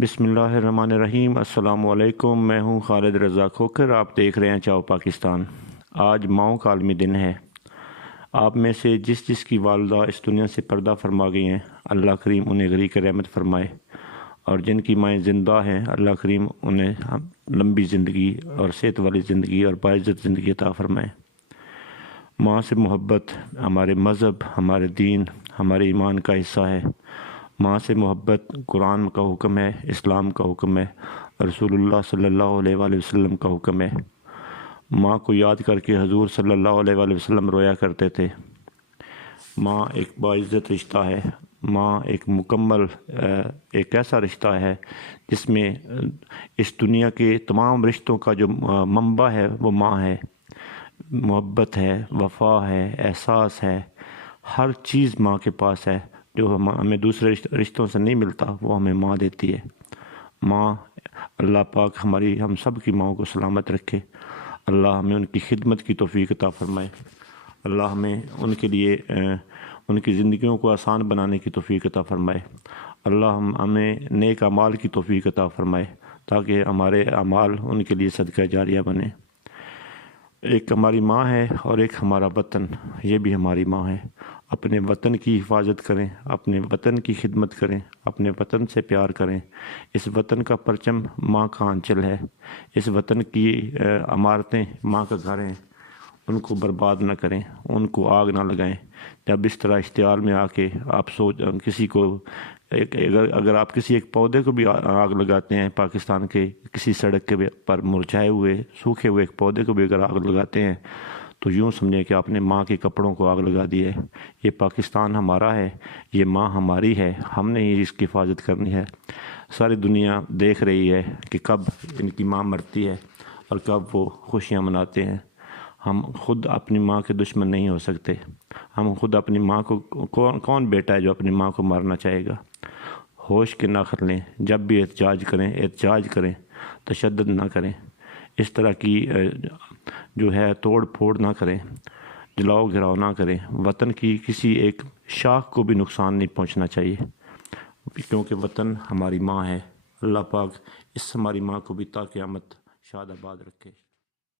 بسم اللہ الرحمن الرحیم۔ السلام علیکم، میں ہوں خالد رضا کھوکھر، آپ دیکھ رہے ہیں چاؤ پاکستان۔ آج ماؤں کا عالمی دن ہے۔ آپ میں سے جس کی والدہ اس دنیا سے پردہ فرما گئی ہیں، اللہ کریم انہیں غریق رحمت فرمائے، اور جن کی مائیں زندہ ہیں، اللہ کریم انہیں لمبی زندگی اور صحت والی زندگی اور باعزت زندگی عطا فرمائے۔ ماں سے محبت ہمارے مذہب، ہمارے دین، ہمارے ایمان کا حصہ ہے۔ ماں سے محبت قرآن کا حکم ہے، اسلام کا حکم ہے، رسول اللہ صلی اللہ علیہ وآلہ وسلم کا حکم ہے۔ ماں کو یاد کر کے حضور صلی اللہ علیہ وآلہ وسلم رویا کرتے تھے۔ ماں ایک باعزت رشتہ ہے۔ ماں ایک مکمل ایک ایسا رشتہ ہے جس میں اس دنیا کے تمام رشتوں کا جو منبع ہے وہ ماں ہے۔ محبت ہے، وفا ہے، احساس ہے، ہر چیز ماں کے پاس ہے۔ جو ہمیں دوسرے رشتوں سے نہیں ملتا وہ ہمیں ماں دیتی ہے۔ ماں، اللہ پاک ہم سب کی ماں کو سلامت رکھے۔ اللہ ہمیں ان کی خدمت کی توفیق عطا فرمائے۔ اللہ ہمیں ان کے لیے ان کی زندگیوں کو آسان بنانے کی توفیق عطا فرمائے۔ اللہ ہمیں نیک اعمال کی توفیق عطا فرمائے تاکہ ہمارے اعمال ان کے لیے صدقہ جاریہ بنے۔ ایک ہماری ماں ہے اور ایک ہمارا وطن، یہ بھی ہماری ماں ہے۔ اپنے وطن کی حفاظت کریں، اپنے وطن کی خدمت کریں، اپنے وطن سے پیار کریں۔ اس وطن کا پرچم ماں کا آنچل ہے۔ اس وطن کی عمارتیں ماں کا گھر ہیں، ان کو برباد نہ کریں، ان کو آگ نہ لگائیں۔ جب اس طرح اشتعال میں آ کے آپ کسی کو اگر آپ کسی ایک پودے کو بھی آگ لگاتے ہیں، پاکستان کے کسی سڑک کے پر مرجھائے ہوئے سوکھے ہوئے ایک پودے کو بھی اگر آگ لگاتے ہیں تو یوں سمجھیں کہ آپ نے ماں کے کپڑوں کو آگ لگا دی ہے۔ یہ پاکستان ہمارا ہے، یہ ماں ہماری ہے، ہم نے ہی اس کی حفاظت کرنی ہے۔ ساری دنیا دیکھ رہی ہے کہ کب ان کی ماں مرتی ہے اور کب وہ خوشیاں مناتے ہیں۔ ہم خود اپنی ماں کے دشمن نہیں ہو سکتے۔ ہم خود اپنی ماں کو کون بیٹا ہے جو اپنی ماں کو مارنا چاہے گا؟ ہوش کے ناخن لیں، جب بھی احتجاج کریں، تشدد نہ کریں، اس طرح کی جو ہے توڑ پھوڑ نہ کریں، جلاؤ گھراؤ نہ کریں۔ وطن کی کسی ایک شاخ کو بھی نقصان نہیں پہنچنا چاہیے، کیونکہ وطن ہماری ماں ہے۔ اللہ پاک اس ہماری ماں کو بھی تا قیامت شاد آباد رکھے۔